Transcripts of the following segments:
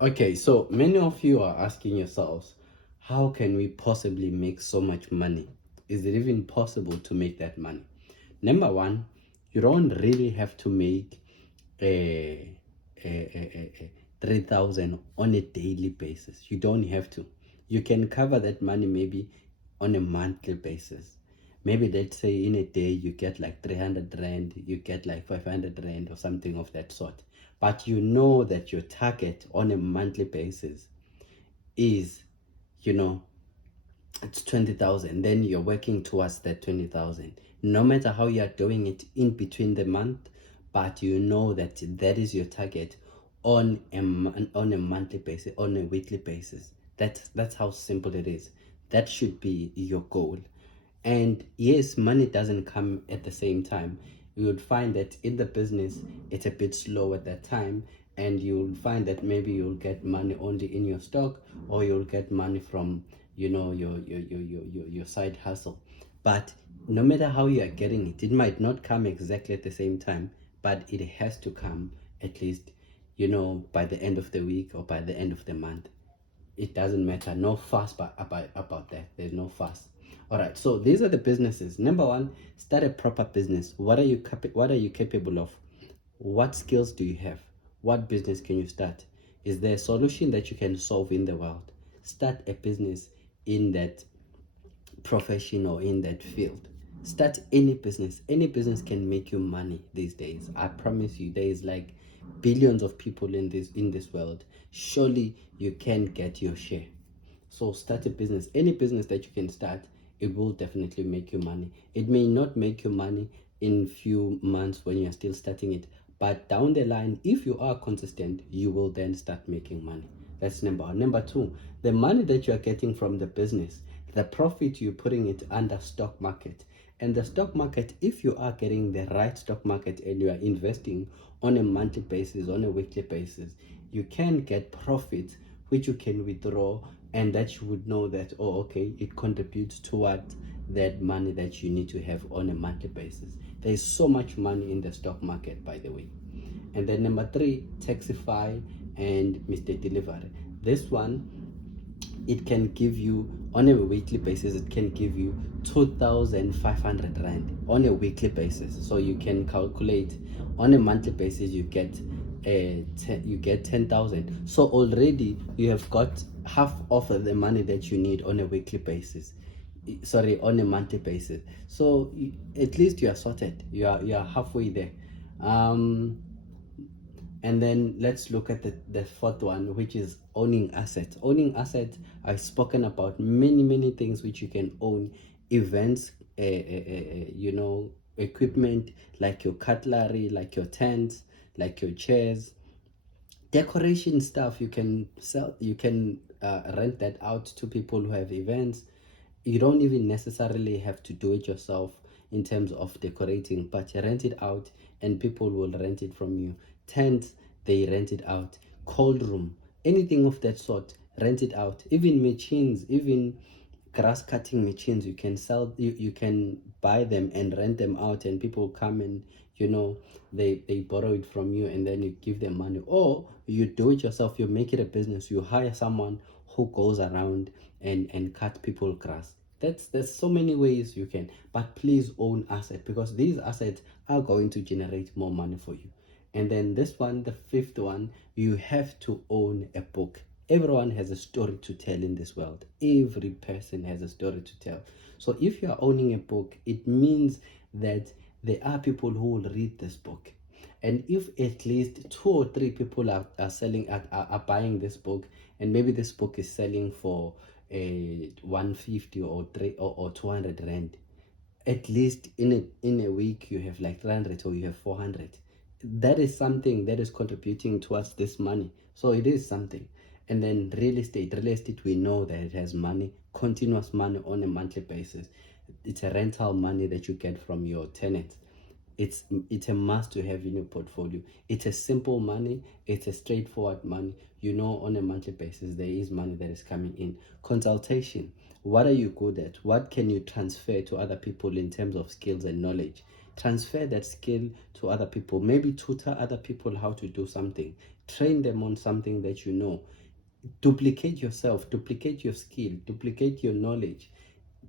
Okay, so many of you are asking yourselves, how can we possibly make so much money? Is it even possible to make that money? Number one, you don't really have to make a 3,000 on a daily basis. You don't have to. You can cover that money maybe on a monthly basis. Maybe let's say in a day you get like 300 rand, you get like 500 rand or something of that sort. But you know that your target on a monthly basis is, you know, it's 20,000. Then you're working towards that 20,000. No matter how you are doing it in between the month, but you know that that is your target on on a monthly basis, on a weekly basis. That's how simple it is. That should be your goal. And yes, money doesn't come at the same time. You would find that in the business, it's a bit slow at that time. And you'll find that maybe you'll get money only in your stock, or you'll get money from, your side hustle. But no matter how you are getting it, it might not come exactly at the same time, but it has to come at least, by the end of the week or by the end of the month. It doesn't matter. No fuss about that. There's no fuss. All right, so these are the businesses. Number one, start a proper business. What are you capable of? What skills do you have? What business can you start? Is there a solution that you can solve in the world? Start a business in that profession or in that field. Start any business. Any business can make you money these days. I promise you, there is like billions of people in this world. Surely you can get your share. So start a business. Any business that you can start, it will definitely make you money. It may not make you money in few months when you're still starting it, but down the line, if you are consistent, you will then start making money. That's number one. Number two, the money that you are getting from the business, the profit, you're putting it under stock market. And the stock market, if you are getting the right stock market and you are investing on a monthly basis, on a weekly basis, you can get profits which you can withdraw, and that you would know that, oh, okay, it contributes toward that money that you need to have on a monthly basis. There is so much money in the stock market, by the way. And then number three, Taxify and Mr. Delivery. This one, it can give you on a weekly basis, it can give you 2,500 rand on a weekly basis. So you can calculate on a monthly basis, you get 10,000. So already you have got half of the money that you need on a weekly basis, sorry, on a monthly basis. So at least you are sorted, you are halfway there. And then let's look at the fourth one, which is owning assets. Owning assets, I've spoken about many things which you can own. Events, equipment like your cutlery, like your tents, like your chairs, decoration stuff. You can sell, you can rent that out to people who have events. You don't even necessarily have to do it yourself in terms of decorating, but you rent it out and people will rent it from you. Tents, they rent it out. Cold room, anything of that sort, rent it out. Even machines, even grass cutting machines, you can sell, you can buy them and rent them out, and people come and they borrow it from you, and then you give them money. Or you do it yourself, you make it a business, you hire someone who goes around and cut people grass. There's so many ways you can, but please own asset, because these assets are going to generate more money for you. And then this one, the fifth one, you have to own a book. Everyone has a story to tell in this world. Every person has a story to tell. So if you are owning a book, it means that there are people who will read this book. And if at least two or three people are selling are buying this book, and maybe this book is selling for 150 or 200 rand, at least in a week you have like 300 or you have 400. That is something that is contributing towards this money. So it is something. And then real estate, we know that it has money, continuous money on a monthly basis. It's a rental money that you get from your tenants. It's a must to have in your portfolio. It's a simple money, it's a straightforward money. On a monthly basis there is money that is coming in. Consultation, what are you good at? What can you transfer to other people in terms of skills and knowledge? transfer that skill to other people. Maybe tutor other people how to do something, train them on something that you know. Duplicate yourself, duplicate your skill, duplicate your knowledge,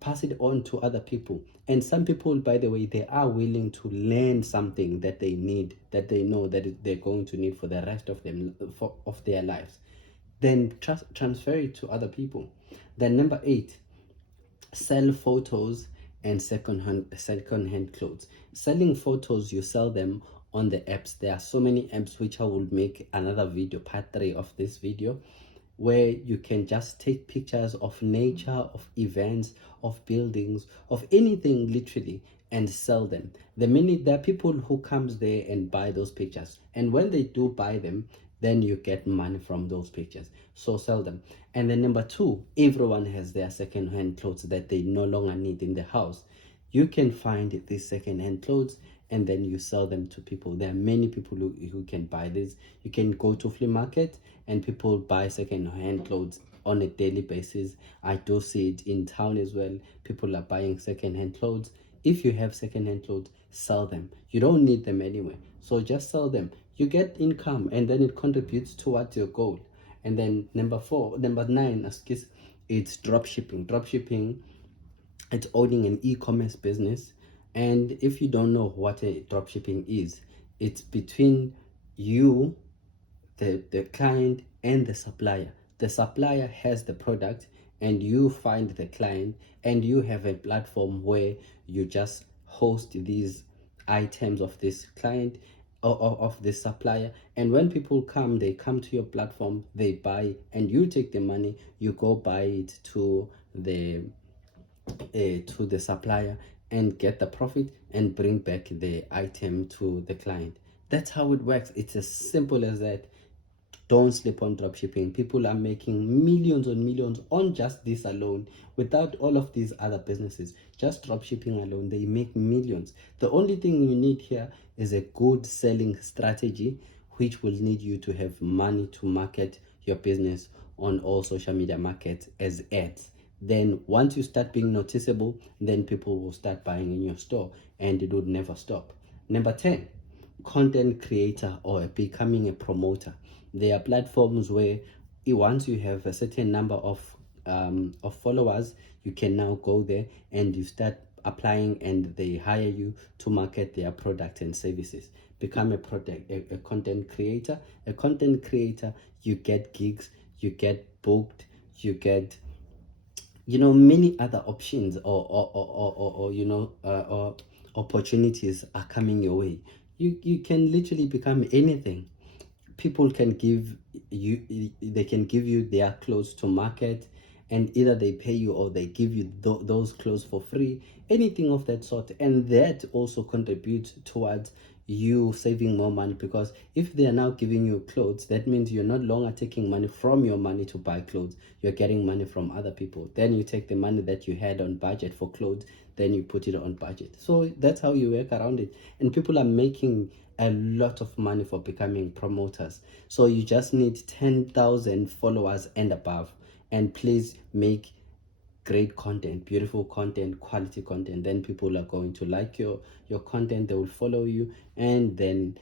pass it on to other people. And some people, by the way, they are willing to learn something that they need, that they know that they're going to need for the rest of them, of their lives. Then transfer it to other people. Then number 8, sell photos and second hand clothes. Selling photos, you sell them on the apps. There are so many apps, which I will make another video, part 3 of this video, where you can just take pictures of nature, of events, of buildings, of anything literally, and sell them. The minute there are people who comes there and buy those pictures, and when they do buy them, then you get money from those pictures. So sell them. And then number 2, everyone has their second-hand clothes that they no longer need in the house. You can find these second-hand clothes and then you sell them to people. There are many people who can buy this. You can go to flea market and people buy second-hand clothes on a daily basis. I do see it in town as well. People are buying second-hand clothes. If you have second-hand clothes, sell them. You don't need them anyway, so just sell them. You get income and then it contributes towards your goal. And then number 9, excuse, it's dropshipping. It's owning an e-commerce business. And if you don't know what a dropshipping is, it's between you, the client, and the supplier. The supplier has the product and you find the client, and you have a platform where you just host these items of this client, or of this supplier. And when people come, they come to your platform, they buy, and you take the money, you go buy it to the supplier and get the profit and bring back the item to the client. That's how it works. It's as simple as that. Don't sleep on dropshipping. People are making millions and millions on just this alone, without all of these other businesses. Just dropshipping alone, they make millions. The only thing you need here is a good selling strategy, which will need you to have money to market your business on all social media markets as ads. Then once you start being noticeable, then people will start buying in your store, and it would never stop. Number 10, content creator or becoming a promoter. There are platforms where once you have a certain number of followers, you can now go there and you start applying, and they hire you to market their products and services. Become a content creator. A content creator, you get gigs, you get booked, you get many other options, or opportunities are coming your way. You can literally become anything. People can give you, they can give you their clothes to market, and either they pay you or they give you those clothes for free, anything of that sort. And that also contributes towards you saving more money, because if they are now giving you clothes, that means you're no longer taking money from your money to buy clothes. You're getting money from other people. Then you take the money that you had on budget for clothes, then you put it on budget. So that's how you work around it. And people are making a lot of money for becoming promoters. So you just need 10,000 followers and above. And please make great content, beautiful content, quality content. Then people are going to like your content, they will follow you, and then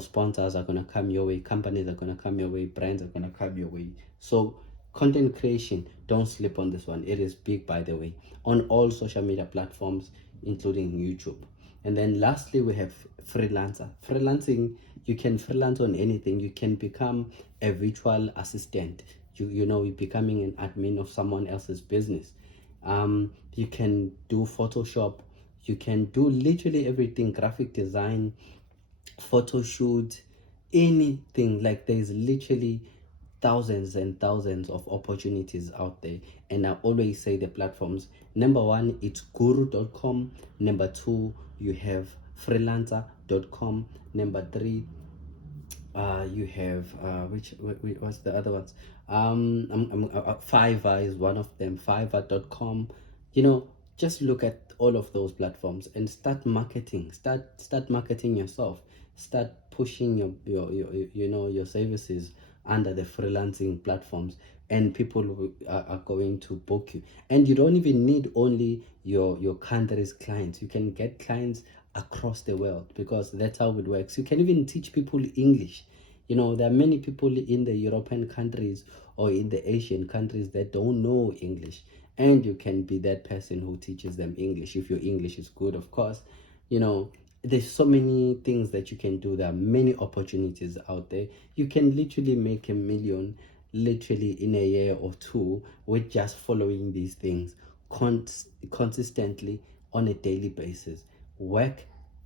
sponsors are going to come your way, companies are going to come your way, brands are going to come your way. So content creation, don't sleep on this one. It is big, by the way, on all social media platforms, including YouTube. And then lastly, we have freelancing. You can freelance on anything. You can become a virtual assistant. You're becoming an admin of someone else's business. You can do Photoshop. You can do literally everything, graphic design, photo shoot, anything. Like, there's literally thousands and thousands of opportunities out there. And I always say the platforms: number 1, it's guru.com. Number 2, you have freelancer.com. Number 3, you have what's the other ones? Fiverr is one of them, fiverr.com. Just look at all of those platforms and start marketing. Start marketing yourself. Start pushing your services under the freelancing platforms, and people are going to book you. And you don't even need only your country's clients. You can get clients across the world, because that's how it works. You can even teach people English. There are many people in the European countries or in the Asian countries that don't know English, and you can be that person who teaches them English if your English is good, of course. you know there's so many things that you can do. There are many opportunities out there. You can literally make 1 million literally in a year or two with just following these things consistently on a daily basis. Work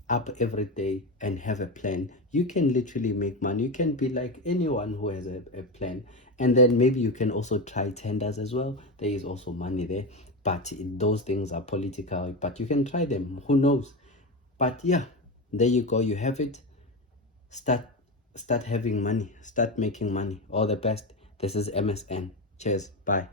up every day and have a plan. You can literally make money. You can be like anyone who has a plan. And then maybe you can also try tenders as well. There is also money there, but those things are political, but you can try them. Who knows? But yeah, there you go. You have it. Start start having money. Start making money. All the best. This is MSN. Cheers. Bye.